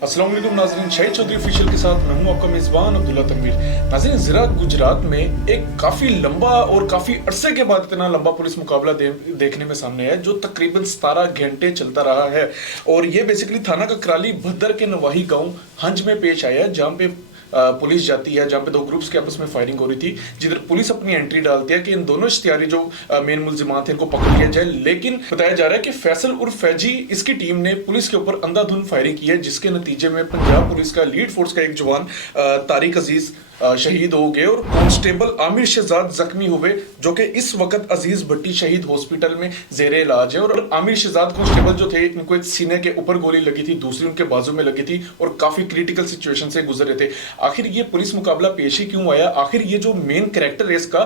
अस्सलाम वालेकुम नाज़रीन, शाहिद चौधरी ऑफिशियल के साथ मैं हूं आपका मेज़बान अब्दुल्ला तनवीर। नाज़रीन, ज़रा गुजरात में एक काफ़ी लंबा और काफ़ी अरसे के बाद इतना लंबा पुलिस मुकाबला देखने में सामने आया जो तकरीबन 17 घंटे चलता रहा है। और ये बेसिकली थाना ककराली भद्दर के नवाही गांव हंज में पेश आया, जहां पे पुलिस जाती है, जहां पे दो ग्रुप्स के आपस में फायरिंग हो रही थी, जिधर पुलिस अपनी एंट्री डालती है कि इन दोनों इश्तिहारी जो मेन मुल्जिमान थे इनको पकड़ लिया जाए। लेकिन बताया जा रहा है कि फैसल उर्फ फैजी, इसकी टीम ने पुलिस के ऊपर अंधाधुंध फायरिंग की है, जिसके नतीजे में पंजाब पुलिस का लीड फोर्स का एक जवान तारिक अजीज शहीद हो गए और कांस्टेबल आमिर शहजाद जख्मी हुए, जो कि इस वक्त अजीज भट्टी शहीद हॉस्पिटल में जेरे इलाज है। और आमिर शहजाद कांस्टेबल जो थे, इनको एक सीने के ऊपर गोली लगी थी, दूसरी उनके बाजू में लगी थी और काफी क्रिटिकल सिचुएशन से गुजर रहे थे। आखिर ये पुलिस मुकाबला पेश ही क्यों आया? आखिर ये जो मेन कैरेक्टर है इसका,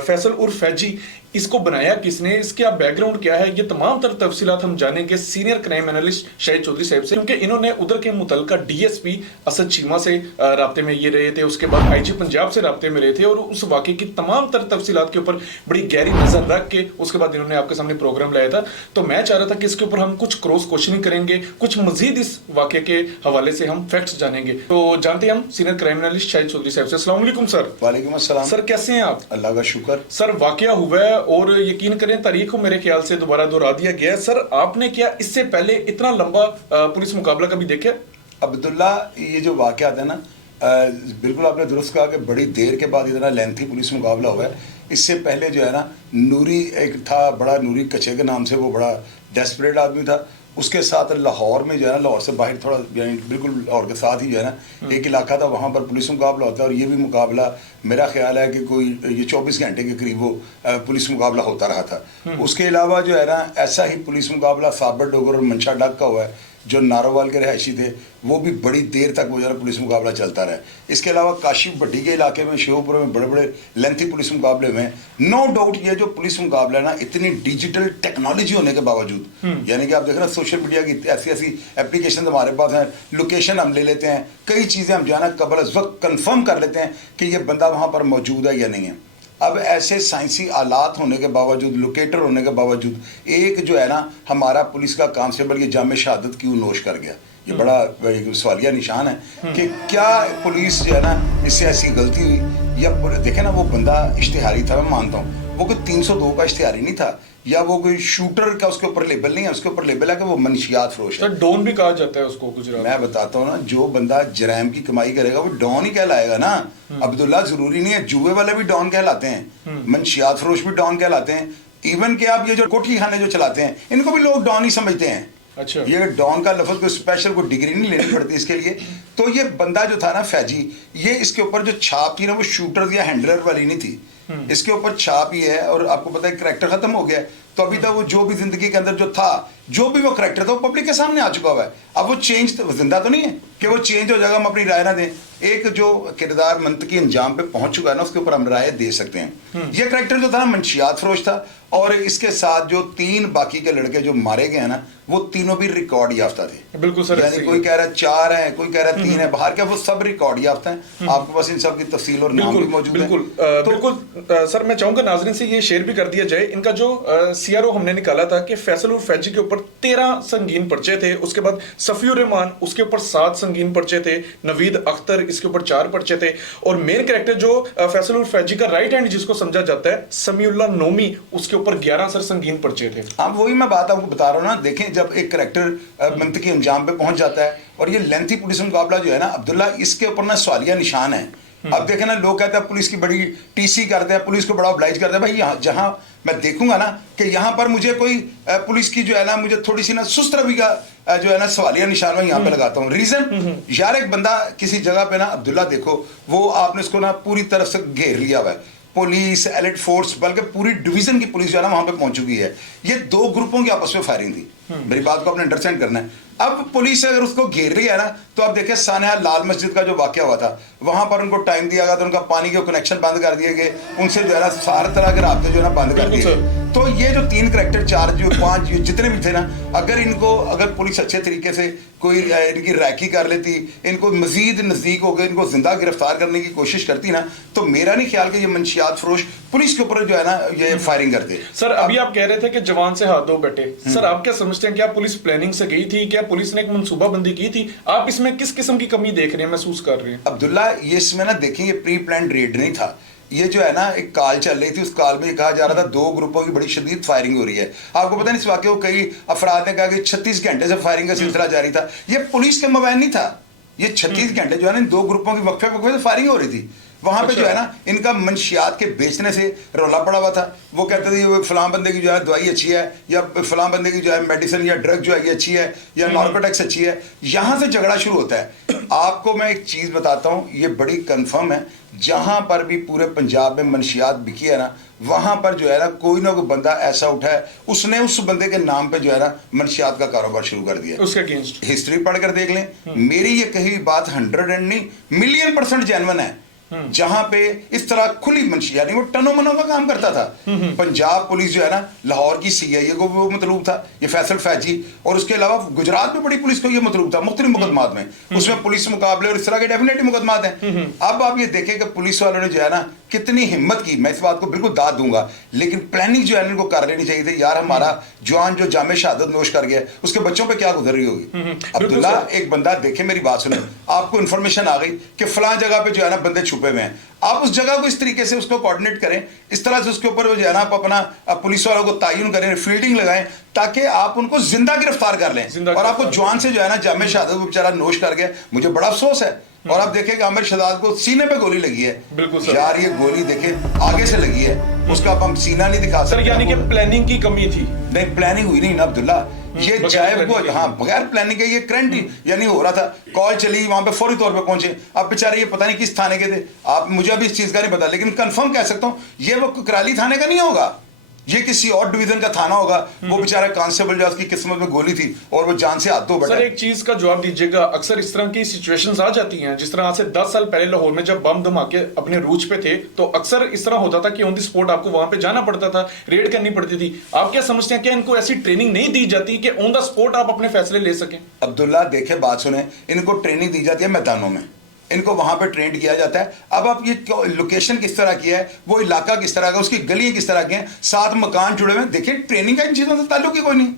फैसल उर्फ फैजी, इसको बनाया किसने, इसके बैकग्राउंड क्या है, ये तमाम तर तफसीलात हम जानेंगे senior crime analyst Shahid Chaudhary साहब से, क्योंकि इन्होंने उधर के मुतलका डीएसपी असद चीमा से राब्ते में ये रहे थे, उसके बाद आईजी पंजाब से राब्ते में रहे थे और उस वाकये की तमाम तर तफसीलात के ऊपर बड़ी गहरी नजर रख के उसके बाद इन्होंने आपके सामने प्रोग्राम लाया था। तो मैं चाह रहा था कि इसके ऊपर हम कुछ क्रॉस क्वेश्चनिंग करेंगे, कुछ मजीद इस वाकये के हवाले से हम फैक्ट्स जानेंगे। तो जानते हैं हम senior crime analyst Shahid Chaudhary साहब से। अस्सलाम वालेकुम सर। वालेकुम अस्सलाम सर, कैसे हैं आप? अल्लाह का शुक्र। सर, वाकया हुआ है और यकीन करें तारीख को मेरे ख्याल से दोबारा दोहरा दिया गया है। सर, आपने क्या इससे पहले इतना लंबा पुलिस मुकाबला कभी देखा? अब्दुल्ला, ये जो वाकया है ना, बिल्कुल आपने दुरुस्त कहा कि बड़ी देर के बाद इतना लेंथी पुलिस मुकाबला हुआ है। इससे पहले जो है ना, नूरी एक था, बड़ा नूरी कचे के नाम से, वो बड़ा डेस्परेट आदमी था। उसके साथ लाहौर में जो है ना, लाहौर से बाहर थोड़ा बिल्कुल लाहौर के साथ ही जो है ना एक इलाका था, वहाँ पर पुलिस मुकाबला होता है। और ये भी मुकाबला मेरा ख्याल है कि कोई ये 24 घंटे के करीब वो पुलिस मुकाबला होता रहा था। उसके अलावा जो है ना, ऐसा ही पुलिस मुकाबला साबर डोगर और मंशा डग का हुआ है, जो नारोवाल के रहायशी थे, वो भी बड़ी देर तक वो जरा पुलिस मुकाबला चलता रहा। इसके अलावा काशिफ भट्टी के इलाके में, शेखपुर में बड़े बड़े लेंथी पुलिस मुकाबले हुए हैं। नो डाउट ये जो पुलिस मुकाबला है ना, इतनी डिजिटल टेक्नोलॉजी होने के बावजूद, यानी कि आप देख रहे हैं सोशल मीडिया की ऐसी ऐसी एप्लीकेशन हमारे पास हैं, लोकेशन हम ले लेते हैं, कई चीज़ें हम जाना कबल अज़ वक्त कन्फर्म कर लेते हैं कि ये बंदा वहाँ पर मौजूद है या नहीं है। अब ऐसे साइंसी आलात होने के बावजूद, लोकेटर होने के बावजूद, एक जो है ना हमारा पुलिस का कांस्टेबल ये जाम शहादत क्यों नोश कर गया, ये बड़ा सवालिया निशान है कि क्या पुलिस जो है ना, इससे ऐसी गलती हुई। या देखे ना, वो बंदा इश्तिहारी था, मैं मानता हूँ, वो कोई 302 का इश्तिहारी नहीं था, या वो कोई शूटर का उसके ऊपर लेबल नहीं है, उसके ऊपर लेबल है कि वो मनशियात फरोश है। डॉन भी कहा जाता है उसको गुजरात। मैं बताता हूँ ना, जो बंदा जराइम की कमाई करेगा वो डॉन ही कहलाएगा ना। अब्दुल्ला, जरूरी नहीं है, जुए वाले भी डॉन कहलाते हैं, मनशियात फरोश भी डॉन कहलाते हैं। इवन के आप ये जो कोठी खाने जो चलाते हैं, इनको भी लोग डॉन ही समझते हैं। अच्छा, ये डॉन का लफ्ज कोई स्पेशल कोई डिग्री नहीं लेनी पड़ती इसके लिए। तो ये बंदा जो था ना फैजी, ये इसके ऊपर जो छाप थी ना, वो शूटर या हैंडलर वाली नहीं थी, इसके ऊपर छाप ही है। और आपको पता है करैक्टर खत्म हो गया, तो अभी तक वो जो भी जिंदगी के अंदर जो था, जो भी वो करैक्टर था, वो पब्लिक के सामने आ चुका हुआ है। अब वो चेंज तो जिंदा तो नहीं है कि वो चेंज हो जाएगा, हम अपनी राय ना दें। एक जो किरदार मंतकी अंजाम पे पहुंच चुका है ना, उसके ऊपर हम राय दे सकते हैं। ये करैक्टर जो था ना, मंशियात फरोश था। और इसके साथ जो 3 बाकी के लड़के जो मारे गए हैं ना, वो तीनों भी रिकॉर्ड याफ्ता थे। बिल्कुल सर, यानी कोई कह रहा है 4 है, कोई कह रहा है 3 है, बाहर क्या, वो सब रिकॉर्ड याफ्ता हैं। आपके पास इन सब की तफसील और नाम भी मौजूद है। बिल्कुल सर, मैं चाहूंगा नाजरीन से ये शेयर भी कर दिया जाए, इनका जो सीआरओ हमने निकाला था कि फैसल और फैजी के ऊपर 13 संगीन पर्चे थे, उसके बाद सफीउर रहमान, उसके ऊपर 7 संगीन पर्चे थे, नवीद अख्तर, इसके ऊपर 4 पर्चे थे, और मेन कैरेक्टर जो फैसल और फैजी का राइट हैंड जिसको समझा जाता है, समीउल्लाह नोमी, उसके ऊपर 11 सर संगीन पर्चे थे। अब वही मैं बात आपको बता रहा हूँ ना, देखें जब एक करैक्टर मंतकी अंजाम पे पहुंच जाता है, और ये लेंथी पुलिस मुकाबला जो है ना अब्दुल्ला, इसके ऊपर ना सवालिया निशान है। अब देखें ना, लोग कहते हैं पुलिस की बड़ी टीसी करते हैं, पुलिस को बड़ा ऑब्लाइज करते हैं। भाई यहाँ जहाँ मैं देखूंगा ना कि यहाँ पर मुझे कोई पुलिस की जो है ना, मुझे थोड़ी सी ना सुस्त रवि का जो है ना सवालिया निशान मैं यहाँ पे लगाता हूँ। रीजन, यार एक बंदा किसी जगह पे ना अब्दुल्ला, देखो वो आपने उसको ना पूरी तरफ से घेर लिया हुआ है, पुलिस, एलिट फोर्स, बल्कि पूरी डिवीजन की पुलिस जो है ना वहां पे पहुंच चुकी है। ये 2 ग्रुपों की आपस में फायरिंग थी। मेरी बात को आपने अंडरस्टैंड करना है। अब पुलिस अगर उसको घेर रही है ना, तो अब देखिए सानिया लाल मस्जिद का जो वाकया हुआ था, वहां पर उनको टाइम दिया गया, तो उनका पानी के कनेक्शन बंद कर दिए गए, उनसे जो है ना सारे तरह के रास्ते जो है ना बंद कर दिए गए। तो ये जो 3 करैक्टर 4 जो 5 जो जितने भी थे ना, अगर पुलिस अच्छे तरीके से कोई इनकी रैकी कर लेती, इनको मजीद नजदीक होकर इनको जिंदा गिरफ्तार करने की कोशिश करती ना, तो मेरा नहीं ख्याल कि ये मंशियात फरोश पुलिस के ऊपर जो है ना ये फायरिंग करते। सर अभी आप कह रहे थे कि जवान से हाथ धो बैठे, सर आप क्या समझते हैं, क्या पुलिस प्लानिंग से गई थी, क्या पुलिस ने एक मनसूबाबंदी की थी? आप इसमें किस किस्म की कमी देख रहे हैं, महसूस कर रहे हैं? अब्दुल्ला, ये इसमें ना देखिए, ये प्री प्लान रेड नहीं था, ये जो है ना एक कॉल चल रही थी, उस कॉल में कहा जा रहा था 2 ग्रुपों की बड़ी शदीद फायरिंग हो रही है। आपको पता नहीं इस वाक़े को कई अफराद ने कहा कि 36 घंटे से फायरिंग का सिलसिला जारी था। ये पुलिस के मोबाइल नहीं था, ये 36 घंटे जो है ना इन 2 ग्रुपों की वक्फे वक्फे से फायरिंग हो रही थी। वहां पे जो है ना इनका मंशियात के बेचने से रौला पड़ा हुआ था। वो कहते थे फलां बंदे की जो है दवाई अच्छी है, या फलां बंदे की जो है मेडिसिन या ड्रग जो है ये अच्छी है, या नार्कोटिक्स अच्छी है। यहां से झगड़ा शुरू होता है। आपको मैं एक चीज बताता हूं, ये बड़ी कंफर्म है, जहां पर भी पूरे पंजाब में मंशियात बिकी है ना, वहां पर जो है ना कोई बंदा ऐसा उठा है, उसने उस बंदे के नाम पे जो है ना मंशियात का कारोबार शुरू कर दिया। उसके अगेंस्ट हिस्ट्री पढ़कर देख लें। मेरी ये कही बात 100 नहीं मिलियन% जेन्युइन है। जहां पे इस तरह खुली मंशी, यानी वो टनों मनों का काम करता था। पंजाब पुलिस जो है ना, लाहौर की सीआईए को वो मतलूब था, ये फैसल फैजी, और उसके अलावा गुजरात में बड़ी पुलिस को ये मतलूब था मुख्तलिफ मुकदमात में। उसमें पुलिस मुकाबले और इस तरह के डेफिनेटली मुकदमात हैं। अब आप ये देखें कि पुलिस वालों ने जो है ना कितनी हिम्मत की, मैं इस बात को बिल्कुल दाद दूंगा, लेकिन प्लानिंग जो है इनको कर लेनी चाहिए थी। यार हमारा जवान जो जामे शहादत नोश कर गया, उसके बच्चों पे क्या गुजर रही होगी। अब्दुल्ला, एक बंदा देखे, मेरी बात सुने, आपको इंफॉर्मेशन आ गई कि फलां जगह पे जो है ना बंदे छुपे हुए हैं, आप उस जगह को इस तरीके से उसको कोऑर्डिनेट करें, इस तरह से उसके ऊपर जो है ना आप अपना पुलिस वालों को तायुन करें, फील्डिंग लगाएं, ताकि आप उनको जिंदा गिरफ्तार कर लें। और आपको जवान से जो है ना जामे शहादत बेचारा नोश कर गया, मुझे बड़ा अफसोस है। और आप देखें कि आमिर शहजाद को सीने पे गोली लगी है। बिल्कुल यार, ये गोली देखे आगे से लगी है, उसका अब हम सीना नहीं दिखा सकते। यानी कि प्लानिंग की कमी थी? नहीं, प्लानिंग हुई नहीं ना अब्दुल्ला, ये जाए वो, हाँ, बगैर प्लानिंग के ये करंट यानी हो रहा था। कॉल चली, वहां पे फौरी तौर पे पहुंचे। अब बेचारे ये पता नहीं किस थाने के थे, आप मुझे अभी इस चीज का नहीं पता, लेकिन कंफर्म कह सकता हूं ये वो कराली थाने का नहीं होगा, ये किसी और डिवीजन का थाना होगा। वो बेचारा कांस्टेबल जो उसकी किस्मत में गोली थी और वो जान से हाथ धो बैठा। सर एक चीज का जवाब दीजिएगा, अक्सर इस तरह की सिचुएशंस आ जाती हैं, जिस तरह आज से 10 साल पहले लाहौर में जब बम धमाके अपने रूज पे थे, तो अक्सर इस तरह होता था कि ऑन द स्पॉट आपको वहां पे जाना पड़ता था, रेड करनी पड़ती थी। आप क्या समझते हैं, क्या इनको ऐसी ट्रेनिंग नहीं दी जाती कि ऑन द स्पॉट आप अपने फैसले ले सकें? अब्दुल्ला देखे, बात सुने, इनको ट्रेनिंग दी जाती है मैदानों में, इनको वहां पे ट्रेंड किया जाता है। अब आप ये लोकेशन किस तरह की है, वो इलाका किस तरह का, उसकी गलियां किस तरह की हैं, 7 मकान जुड़े हुए हैं। देखिए, ट्रेनिंग का इन चीजों से ताल्लुक ही कोई नहीं।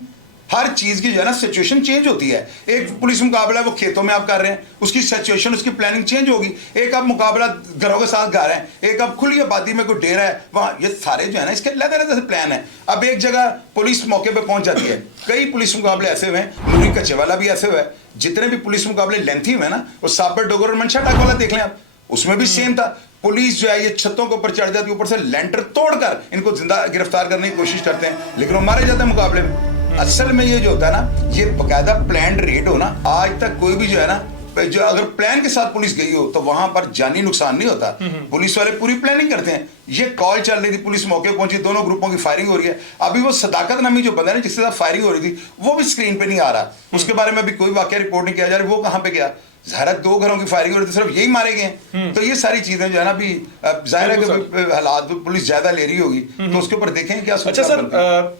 हर चीज की जो है ना सिचुएशन चेंज होती है। एक पुलिस मुकाबला वो खेतों में आप कर रहे हैं, उसकी सिचुएशन, उसकी प्लानिंग चेंज होगी। एक आप मुकाबला घरों के साथ गा रहे हैं, एक आप खुली आबादी में कोई डेरा है वहां, ये सारे जो है ना इसके अलग-अलग से प्लान है। अब एक जगह पुलिस मौके पे पहुंच जाती है, कई पुलिस मुकाबले ऐसे हुए हैं, नूरी कचेवाला भी ऐसे हुआ है, जितने भी पुलिस मुकाबले लेंथी हुए ना, वो साबर डोगर और मनशा टाक वाला देख लें आप, उसमें भी सेम था। पुलिस जो है ये छतों के ऊपर चढ़ जाती है, ऊपर से लेंटर तोड़कर इनको जिंदा गिरफ्तार करने की कोशिश करते हैं, लेकिन वो मारे जाते हैं मुकाबले में। असल में ये जो होता है ना, ये बकायदा प्लान रेड हो ना, आज तक कोई भी जो है ना, जो अगर प्लान के साथ पुलिस गई हो तो वहां पर जानी नुकसान नहीं होता। पुलिस वाले पूरी प्लानिंग करते हैं। ये कॉल चल रही थी, पुलिस मौके पहुंची, दोनों ग्रुपों की फायरिंग हो रही है। अभी वो सदाकत नामी जो बंदा है जिसके साथ फायरिंग हो रही थी, वो भी स्क्रीन पे नहीं आ रहा, उसके बारे में अभी कोई वाकया रिपोर्ट नहीं किया जा रहा, वो कहां पे गया। ज़ाहिर 2 घरों की फायरिंग हो रही थी, सिर्फ यही मारे गए। तो ये सारी चीजें जो है ना, अभी जाहिर है कि हालात पुलिस ज्यादा ले रही होगी, तो उसके ऊपर देखें क्या। अच्छा सर,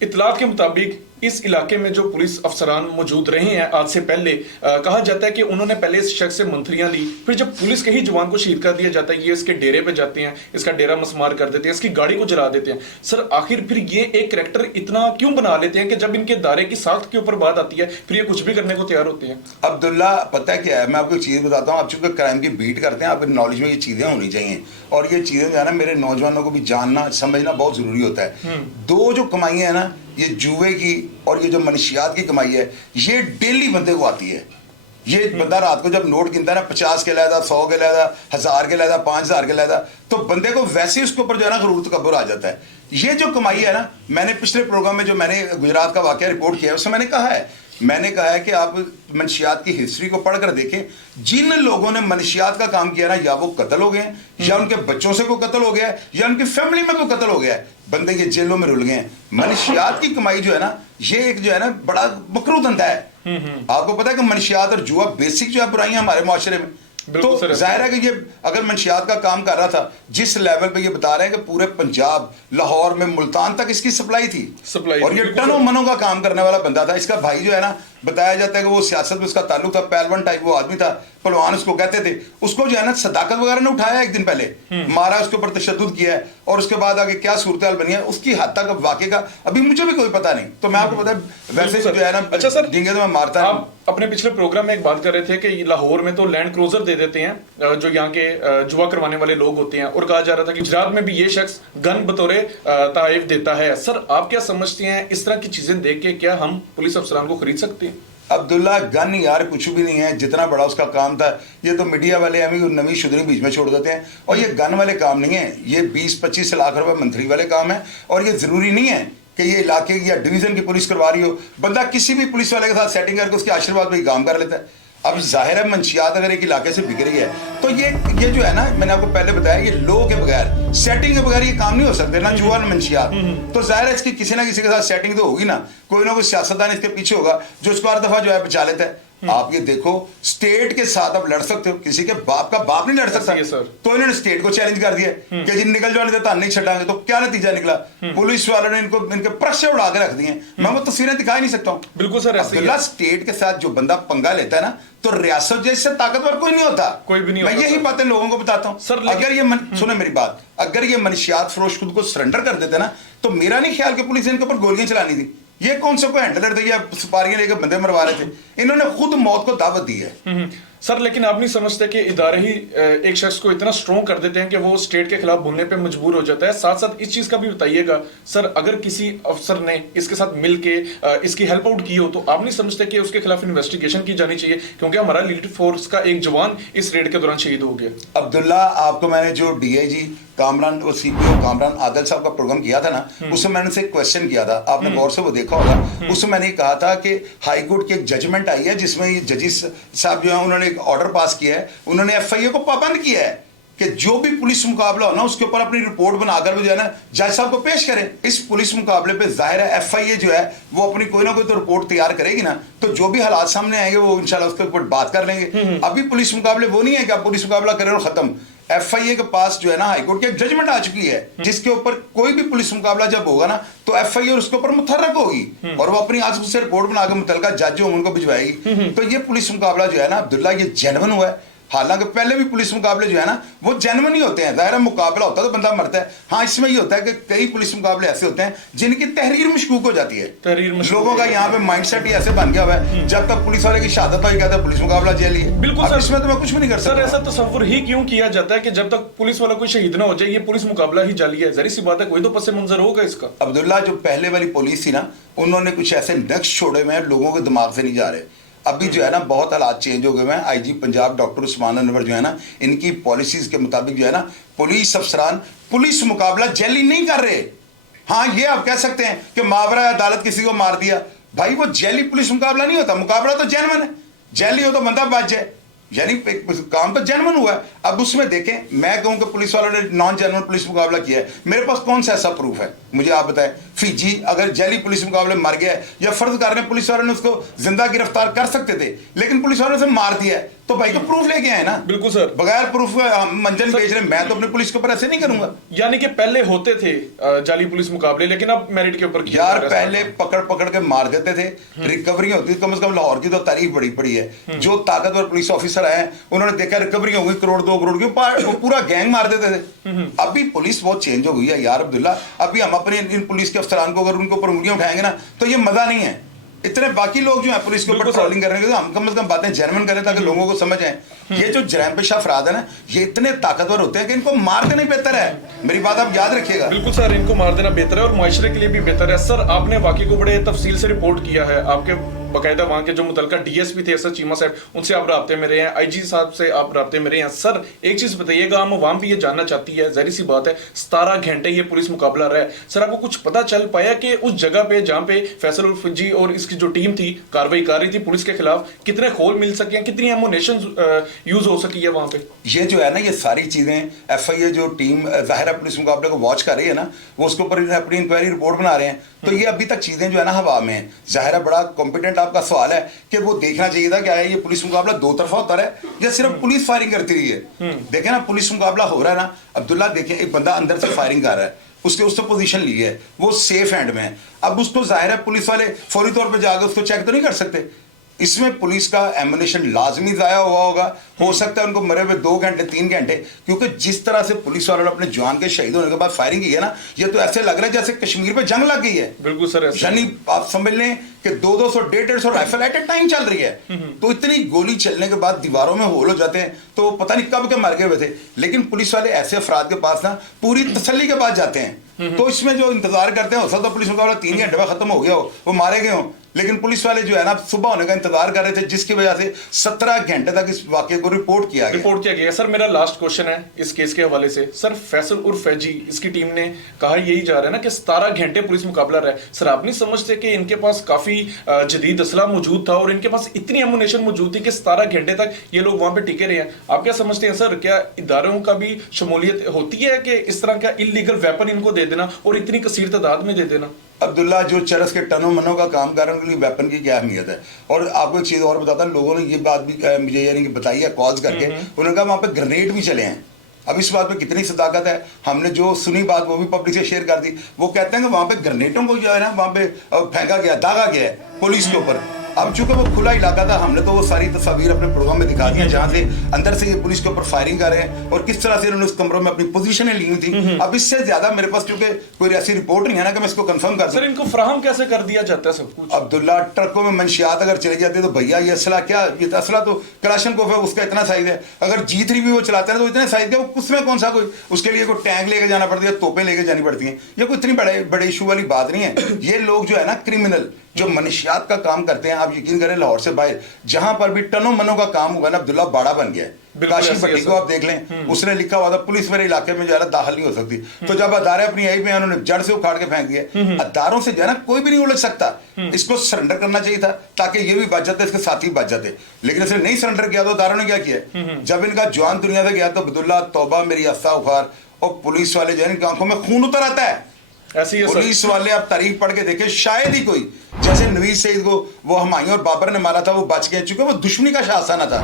इतलात के मुताबिक इस इलाके में जो पुलिस अफसरान मौजूद रहे हैं आज से पहले, कहा जाता है कि उन्होंने पहले इस शख्स से मंथरियां ली, फिर जब पुलिस के ही जवान को शहीद कर दिया जाता है, ये इसके डेरे पे जाते हैं, इसका डेरा मसमार कर देते हैं, इसकी गाड़ी को जला देते हैं। सर आखिर फिर ये एक करैक्टर इतना क्यों बना लेते हैं कि जब इनके दायरे की साख्त के ऊपर बात आती है फिर ये कुछ भी करने को तैयार होते हैं? अब्दुल्ला, पता है क्या है, मैं आपको एक चीज़ बताता हूँ। आप चूंकि क्राइम की बीट करते हैं, आपकी नॉलेज में ये चीज़ें होनी चाहिए, और ये चीज़ें जो है ना मेरे नौजवानों को भी जानना समझना बहुत ज़रूरी होता है। 2 जो कमाइयाँ है ना, ये जुए की और ये जो मनशियात की कमाई है, ये डेली बंदे को आती है। ये बंदा रात को जब नोट गिनता है ना, 50 के लादा, 100 के लादा, 1000 के लादा, 5000 के लादा, तो बंदे को वैसे उसके ऊपर जो है ना गरूर तकब्बुर आ जाता है। ये जो कमाई है ना, मैंने पिछले प्रोग्राम में जो मैंने गुजरात का वाकया रिपोर्ट किया है, उसमें मैंने कहा है कि आप मनशियात की हिस्ट्री को पढ़कर देखें। जिन लोगों ने मनशियात का काम किया ना, या वो कत्ल हो गए, या उनके बच्चों से कोई कत्ल हो गया, या उनकी फैमिली में कोई कत्ल हो गया, बंदे ये जेलों में रुल गए हैं। मनशियात की कमाई जो है ना, ये एक जो है ना बड़ा मकरू धंधा है। आपको पता है कि मनशियात और जुआ बेसिक जो है बुराइयां हमारे मुआशरे में, बिल्कुल तो सर, जाहिर है कि ये अगर मंशियात का काम कर रहा था, जिस लेवल पे ये बता रहे हैं कि पूरे पंजाब, लाहौर में, मुल्तान तक इसकी सप्लाई थी, और ये बिल्कुल टनों सर। मनों का काम करने वाला बंदा था। इसका भाई जो है ना, बताया जाता है कि वो सियासत में उसका ताल्लुक था, पहलवान टाइप वो आदमी था, पहलवान उसको कहते थे। उसको जो है ना सदाकत वगैरह ने उठाया एक दिन पहले, मारा, उसके ऊपर तशद्दुद किया है, और उसके बाद आगे क्या सूरत हाल बनी है उसकी हद तक अब वाकई का अभी मुझे भी कोई पता नहीं। तो मैं आपको पता है वैसे जो है ना, अच्छा सर, डींगे तो मैं मारता नहीं। आप अपने पिछले प्रोग्राम में एक बात कर रहे थे कि लाहौर में तो लैंड क्रूजर दे देते हैं जो यहाँ के जुआ करवाने वाले लोग होते हैं, और कहा जा रहा था कि गुजरात में भी ये शख्स गन बतौरे ताइफ देता है। सर आप क्या समझते हैं, इस तरह की चीजें देख के क्या हम पुलिस अफसरान को खरीद सकते हैं? अब्दुल्ला गन यार कुछ भी नहीं है, जितना बड़ा उसका काम था, ये तो मीडिया वाले हमें नवी शुदरी बीच में छोड़ देते हैं। और ये गन वाले काम नहीं है, ये 20-25 लाख रुपए मंथली वाले काम है। और ये जरूरी नहीं है कि ये इलाके की या डिवीजन की पुलिस करवा रही हो, बंदा किसी भी पुलिस वाले के साथ सेटिंग करके उसके आशीर्वाद में ही काम कर लेता है। अब जाहिर है मंशियात अगर एक इलाके से बिक रही है तो ये जो है ना, मैंने आपको पहले बताया, ये लो के बगैर, सेटिंग के बगैर ये काम नहीं हो सकते ना, जुआ ना मंशियात। तो जाहिर है इसकी किसी ना किसी के साथ सेटिंग तो होगी ना कोई सियासतदान इसके पीछे होगा जो इसको हर दफा जो है बचा लेता है। आप ये देखो, स्टेट के साथ आप लड़ सकते हो, किसी के बाप का बाप नहीं लड़ सकता। तो इन्होंने स्टेट को चैलेंज कर दिया कि जी निकल जाओ, नहीं तो नहीं छटांगे। तो क्या नतीजा निकला, पुलिस वालों ने इनको इनके प्रश्न उड़ा के रख दिए। मैं वो तस्वीरें दिखा ही नहीं सकता हूँ। बिल्कुल सर, अब्दुल्ला स्टेट के साथ जो बंदा पंगा लेता है ना, तो रियासत जैसे ताकतवर कोई नहीं होता, कोई भी नहीं मैं होता। यही बातें लोगों को बताता हूँ सर, अगर ये सुने मेरी बात, अगर ये मनशियात फरोश खुद को सरेंडर कर देते ना, तो मेरा नहीं ख्याल कि पुलिस ने इनके ऊपर गोलियां चलानी थी। ये कौन सा कोई हैंडलर थे या सुपारियां लेकर बंदे मरवा रहे थे, इन्होंने खुद मौत को दावत दी है। सर लेकिन आप नहीं समझते कि इदारे ही एक शख्स को इतना स्ट्रॉन्ग कर देते हैं कि वो स्टेट के खिलाफ बोलने पे मजबूर हो जाता है? साथ साथ इस चीज का भी बताइएगा सर, अगर किसी अफसर ने इसके साथ मिलके इसकी हेल्प आउट की हो, तो आप नहीं समझते कि उसके खिलाफ इन्वेस्टिगेशन की जानी चाहिए? क्योंकि हमारा लीड फोर्स का एक जवान इस रेड के दौरान शहीद हो गया। अब्दुल्ला, आपको मैंने जो डीआईजी कामरान और सीपीओ कामरान आदिल साहब का प्रोग्राम किया था ना, उसमें मैंने से क्वेश्चन किया था, आपने गौर से वो देखा होगा। उसमें मैंने कहा था कि हाई कोर्ट की एक जजमेंट आई है जिसमें ये जजिस साहब जो है उन्होंने एक ऑर्डर पास किया है, उन्होंने एफआईए को पाबंद किया है कि जो भी पुलिस मुकाबला हो ना उसके ऊपर अपनी रिपोर्ट बनाकर वो जो है ना जज साहब को पेश करें। इस पुलिस मुकाबले पे जाहिर है एफआईए जो है वो अपनी कोई ना कोई तो रिपोर्ट तैयार करेगी ना, तो जो भी हालात सामने आएंगे वो इंशाल्लाह उसके ऊपर बात कर लेंगे। अभी पुलिस मुकाबले वो नहीं है कि आप पुलिस मुकाबला करें और खत्म। एफआईए के पास जो है ना हाईकोर्ट की एक जजमेंट आ चुकी है जिसके ऊपर कोई भी पुलिस मुकाबला जब होगा ना तो एफआईए उसके ऊपर मुतहर्रक होगी और वो अपनी आज से रिपोर्ट बनाकर मुतल्लिका जज जो उनको भिजवाएगी। तो ये पुलिस मुकाबला जो है ना अब्दुल्ला, ये जेन्युइन हुआ है। हालांकि पहले भी पुलिस मुकाबले जो है ना वो जेन्युइन ही होते हैं, जाहिर है मुकाबला होता है तो बंदा मरता है। हाँ, इसमें ये होता है कि कई पुलिस मुकाबले ऐसे होते हैं जिनकी तहरीर मशकूक हो जाती है, लोगों का यहाँ पे माइंडसेट ही ऐसे बन गया हुआ है, जब तक पुलिस वाले की शहादत हो कहता है पुलिस मुकाबला जेल ही है। बिल्कुल सर, इसमें तो मैं कुछ भी नहीं कर सकता। सर ऐसा तस्वुर ही क्यों किया जाता है कि जब तक पुलिस वाला कोई शहीद ना हो जाए ये पुलिस मुकाबला ही जाली है? जरी सी बात है, कोई तो पस मंजर होगा इसका। अब्दुल्ला, जो पहले वाली पुलिस थी ना, उन्होंने कुछ ऐसे नक्श छोड़े हुए हैं, लोगों के दिमाग से नहीं जा रहे। अभी जो है ना बहुत हालात चेंज हो गए हैं। आईजी पंजाब डॉक्टर उस्मान अनवर जो है ना, इनकी पॉलिसीज के मुताबिक जो है ना पुलिस अफसरान पुलिस मुकाबला जेली नहीं कर रहे। हाँ, ये आप कह सकते हैं कि मावरा अदालत किसी को मार दिया, भाई वो जेली पुलिस मुकाबला नहीं होता, मुकाबला तो जेन्युइन है। जेली हो तो बंदा बच जाए, यानी काम तो जेन्युइन हुआ है। अब उसमें देखें, मैं कहूं कि पुलिस वालों ने नॉन जेन्युइन पुलिस मुकाबला किया है, मेरे पास कौन सा ऐसा प्रूफ है? मुझे आप बताएं। फिजी अगर जेली पुलिस मुकाबले मर गया है, या फर्ज कर रहे हैं पुलिस वालों ने उसको जिंदा गिरफ्तार कर सकते थे लेकिन पुलिस वालों ने मार दिया है, तो भाई को प्रूफ लेके आए ना। बिल्कुल सर, बगैर प्रूफ हम मंजन बेच रहे हैं, मैं तो अपनी पुलिस के ऊपर ऐसे नहीं करूंगा। यानी कि पहले होते थे जाली पुलिस मुकाबले, लेकिन अब मेरिट के ऊपर यार पहले पकड़ पकड़ के मार देते थे, रिकवरी होती थी। कम से कम लाहौर की तो तारीफ बड़ी पड़ी है, जो ताकतवर पुलिस ऑफिसर आए उन्होंने देखा रिकवरी हो गई करोड़ 2 करोड़ की, वो पूरा गैंग मार देते थे। अभी पुलिस बहुत चेंज हो गई है यार अब्दुल्ला। अभी हम अपने इन पुलिस के अफसरान को अगर उनके ऊपर उंगलियां उठाएंगे ना तो ये मजा नहीं है। इतने बाकी लोग जो है पुलिस के ऊपर ट्रोलिंग कर रहे हैं, तो हम कम से कम बातें जेन्युइन करें ताकि लोगों को समझ आए। ये जो जराइम पेशा अफराद है ना, ये इतने ताकतवर होते हैं कि इनको मार देना बेहतर है। मेरी बात आप याद रखिएगा। बिल्कुल सर, इनको मार देना बेहतर है और मुआशरे के लिए भी बेहतर है। सर आपने वाकई को बड़े तफसील से रिपोर्ट किया है, आपके बाकायदा वहाँ के जो मुतलका डीएसपी थे सर चीमा साहब, उनसे आप राब्ते में रहे हैं, आईजी साहब से आप राब्ते में रहे हैं। सर एक चीज बताइएगा, आम अवाम भी ये जानना चाहती है, जाहिर सी बात है 17 घंटे ये पुलिस मुकाबला रहा है, सर आपको कुछ पता चल पाया कि उस जगह पे जहाँ पे फैसल उल फज्जी और इसकी जो टीम थी कार्रवाई कर रही थी पुलिस के खिलाफ, कितने खोल मिल सके हैं, कितनी एमुनेशन यूज हो सकी है वहाँ पे? ये जो है ना, ये सारी चीजें एफआईए जो टीम जाहिर पुलिस मुकाबले को वॉच कर रही है ना, वो उसके ऊपर अपनी इंक्वायरी रिपोर्ट बना रहे हैं, तो ये अभी तक चीजें जो है ना हवा में है। जाहिर बड़ा कॉम्पिटेंट पॉइंट आपका सवाल है कि वो देखना चाहिए था कि आया ये पुलिस मुकाबला दो तरफा होता है या सिर्फ पुलिस फायरिंग करती रही है। देखे ना, पुलिस मुकाबला हो रहा है ना अब्दुल्ला, देखिए एक बंदा अंदर से फायरिंग कर रहा है, उसने पोजीशन ली है, वो सेफ हैंड में है। अब उसको जाहिर है पुलिस वाले फौरी तौर पे जाकर उसको चेक तो नहीं कर सकते। इसमें पुलिस का एमुनेशन लाजमी जाया हुआ होगा, हो सकता है उनको मरे हुए 2 घंटे 3 घंटे, क्योंकि जिस तरह से पुलिस वालों ने अपने जवान के शहीद होने के बाद फायरिंग की है ना, ये तो ऐसे लग रहा है जैसे कश्मीर पे जंग लग गई है। बिल्कुल सर, यानी आप समझ लें कि 200 150 राइफल एट ए टाइम चल रही है। तो इतनी गोली चलने के बाद दीवारों में होल हो जाते हैं, तो पता नहीं कब के मर गए हुए थे। लेकिन पुलिस वाले ऐसे अफराद के पास ना पूरी तसल्ली के बाद जाते हैं, तो इसमें जो इंतजार करते हैं, हो सकता है पुलिस मुकाबला 3 घंटे में खत्म हो गया हो, वो मारे गए हो, लेकिन पुलिस वाले जो है ना सुबह होने का इंतजार कर रहे थे, जिसकी वजह से 17 घंटे तक इस वाकये को रिपोर्ट किया गया। सर मेरा लास्ट क्वेश्चन है इस केस के हवाले से। सर फैसल उर्फ फैजी, इसकी टीम ने कहा यही जा रहा है ना कि 17 घंटे पुलिस मुकाबला रहा है। सर आप नहीं समझते कि इनके पास काफी जदीद असला मौजूद था और इनके पास इतनी एमुनेशन मौजूद थी कि 17 घंटे तक ये लोग वहां पे टिके रहे हैं? आप क्या समझते हैं सर, क्या इदारों का भी शमूलियत होती है कि इस तरह का इलीगल वेपन इनको दे देना और इतनी कसीर तादाद में दे देना? अब्दुल्ला, जो चरस के टनों मनों का काम कर रहे हैं उनके लिए वेपन की क्या अहमियत है। और आपको एक चीज़ और बताता हूं, लोगों ने ये बात भी मुझे यानी कि बताई है कॉल्स करके, उन्होंने कहा वहाँ पे ग्रेनेड भी चले हैं। अब इस बात पे कितनी सदाकत है, हमने जो सुनी बात वो भी पब्लिक से शेयर कर दी। वो कहते हैं कि वहाँ पे ग्रेनेडों को जो है ना वहाँ पे फेंका गया, दागा गया है पुलिस के ऊपर। अब चूंकि वो खुला इलाका था, हमने तो वो सारी तस्वीर अपने प्रोग्राम में दिखा दी है, जहाँ से अंदर से ये पुलिस के ऊपर फायरिंग कर रहे हैं और किस तरह से इन्होंने उस कमरों में अपनी पोजीशनें ली हुई थी। अब इससे ज्यादा मेरे पास चूंकि कोई ऐसी रिपोर्ट नहीं है ना कि मैं इसको कंफर्म कर दूं। सर इनको फराहम कैसे कर दिया जाता है सब कुछ? अब्दुल्ला, ट्रकों में मंशियात अगर चले जाते तो भैया ये असला क्या, ये असला तो कलाशनकोफ है, उसका इतना साइज है। अगर G3 भी वो चलाते हैं तो इतने साइज के, उसमें कौन सा कोई उसके लिए कोई टैंक लेके जाना पड़ती है, तोपें लेके जानी पड़ती हैं। ये कोई इतनी बड़े इशू वाली बात नहीं है। ये लोग जो है ना क्रिमिनल जो मनशियात का काम करते हैं, आप यकीन करें लाहौर से बाहर जहां पर भी टनों मनों का काम हुआ ना अब्दुल्ला, बाड़ा बन गया है। काशी भट्टी को आप देख लें, उसने लिखा हुआ था पुलिस मेरे इलाके में जो है ना दाखिल नहीं हो सकती। तो जब अदारे अपनी आई में उन्होंने जड़ से उखाड़ के फेंक दिए। अदारों से जो है ना कोई भी नहीं उलझ सकता, इसको सरेंडर करना चाहिए था ताकि ये भी बच जाते, इसके साथी बच जाते। लेकिन इसने नहीं सरेंडर किया तो अदारों ने क्या किया, जब इनका जवान दुनिया से गया तो अब्दुल्ला तौबा मेरी आस्था उखार, और पुलिस वाले जो है इनकी आंखों में खून उतर आता है। ऐसी है पुलिस वाले आप तारीख पढ़ के देखे, शायद ही कोई, जैसे नवीज सईद को वो हुमायूं और बाबर ने मारा था वो बच गए, चूंकि वो दुश्मनी का शासना था।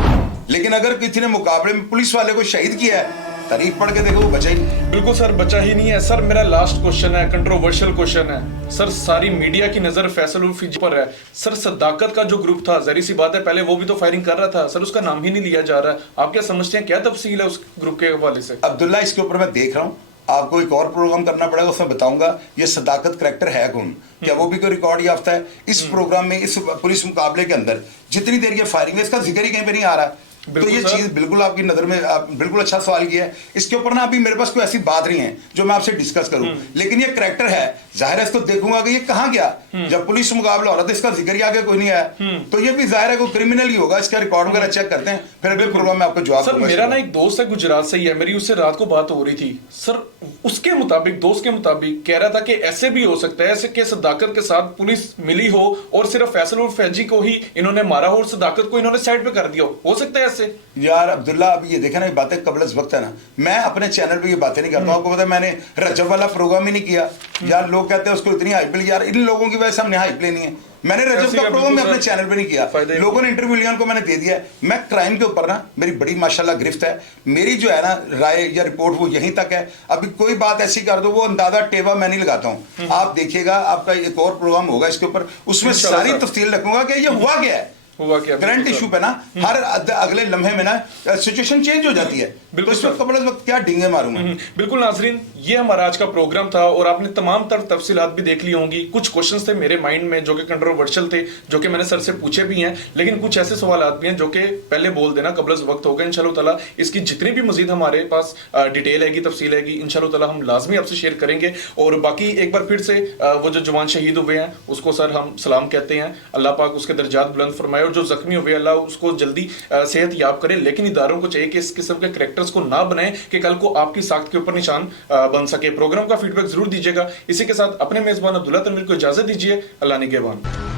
लेकिन अगर किसी ने मुकाबले में पुलिस वाले को शहीद किया है, तारीख पढ़ के देखो, वो बचा ही नहीं। बिल्कुल सर, बचा ही नहीं है। सर मेरा लास्ट क्वेश्चन है, कंट्रोवर्शियल क्वेश्चन है। सर सारी मीडिया की नजर फैसल उर्फ फैजी पर है। सर सदाकत का जो ग्रुप था, जहरी सी बात है पहले वो भी तो फायरिंग कर रहा था, सर उसका नाम ही नहीं लिया जा रहा है। आप क्या समझते हैं, क्या तफसील है उस ग्रुप के हवाले से? अब्दुल्ला, इसके ऊपर मैं देख रहा हूँ, आपको एक और प्रोग्राम करना पड़ेगा, उसमें बताऊंगा ये सदाकत करैक्टर है कौन, क्या वो भी कोई रिकॉर्ड याफ्ता है। इस प्रोग्राम में, इस पुलिस मुकाबले के अंदर जितनी देर ये फायरिंग है, इसका जिक्र ही कहीं पे नहीं आ रहा। तो ये चीज बिल्कुल आपकी नजर में, आप बिल्कुल अच्छा सवाल किया है। इसके ऊपर ना अभी मेरे पास कोई ऐसी बात नहीं है जो मैं आपसे डिस्कस करूं, लेकिन ये करैक्टर है, जाहिर है इसको देखूंगा कि ये कहां गया। जब पुलिस मुकाबला हो रहा था इसका जिक्र ही आगे कोई नहीं आया, तो ये भी जाहिर है कोई क्रिमिनल ही होगा। इसका रिकॉर्ड वगैरह चेक करते हैं, फिर अगले प्रोग्राम में आपको जवाब दूंगा। मेरा ना एक दोस्त है गुजरात से ही है, मेरी उससे रात को बात हो रही थी सर, उसके मुताबिक, दोस्त के मुताबिक कह रहा था कि ऐसे भी हो सकता है, ऐसे कि सदाकत के साथ पुलिस मिली हो और सिर्फ फैसल और फैजी को ही इन्होंने मारा हो और सदाकत को इन्होंने साइड पे कर दिया हो सकता है ऐसे? यार अब्दुल्ला, अब ये देखा ना, ये बातें कबल वक्त है ना, मैं अपने चैनल पे ये बातें नहीं करता हूं। आपको पता है मैंने रजब वाला प्रोग्राम ही नहीं किया। यार लोग कहते हैं उसको इतनी हाइप ली, यार इन लोगों की वजह से हमने हाइप लेनी है। मैंने रजब का प्रोग्राम में अपने चैनल पे नहीं किया, लोगों ने इंटरव्यू लिया, उनको मैंने दे दिया है। मैं क्राइम के ऊपर ना मेरी बड़ी माशाल्लाह गिरफ्त है, मेरी जो है ना राय या रिपोर्ट वो यहीं तक है। अभी कोई बात ऐसी कर दो, वो अंदाजा टेवा मैं नहीं लगाता हूँ। आप देखिएगा, आपका एक और प्रोग्राम होगा इसके ऊपर, उसमें सारी तफसील रखूंगा कि ये हुआ क्या है, हुआ क्या। करंट इशू पे ना हर अगले लम्हे में ना सिचुएशन चेंज हो जाती है, तो इस वक्त क्या डिंगे मारूंगा। बिल्कुल नाजरीन, ये हमारा आज का प्रोग्राम था और आपने तमाम तर तफसीलात भी देख ली होंगी। कुछ क्वेश्चंस थे मेरे माइंड में जो कि कंट्रोवर्शियल थे, जो कि मैंने सर से पूछे भी हैं, लेकिन कुछ ऐसे सवालात भी हैं जो कि पहले बोल देना कबल वक्त होगा। इंशाल्लाह ताला इसकी जितनी भी मजीद हमारे पास डिटेल आएगी, तफसील आएगी, इंशाल्लाह ताला हम लाजमी आपसे शेयर करेंगे। और बाकी एक बार फिर से वो जो जवान शहीद हुए हैं उसको सर हम सलाम कहते हैं, अल्लाह पाक उसके दर्जात बुलंद फरमाए, और जो जख्मी हुए अल्लाह उसको जल्दी सेहत याब करे। लेकिन इदारों को चाहिए कि इस किस्म के कैरेक्टर्स को ना बनाए कि कल को आपकी साख्त के ऊपर निशान बन सके। प्रोग्राम का फीडबैक जरूर दीजिएगा। इसी के साथ अपने मेजबान अब्दुल्ला तनवीर को इजाजत दीजिए। अल्लाह निगहबान।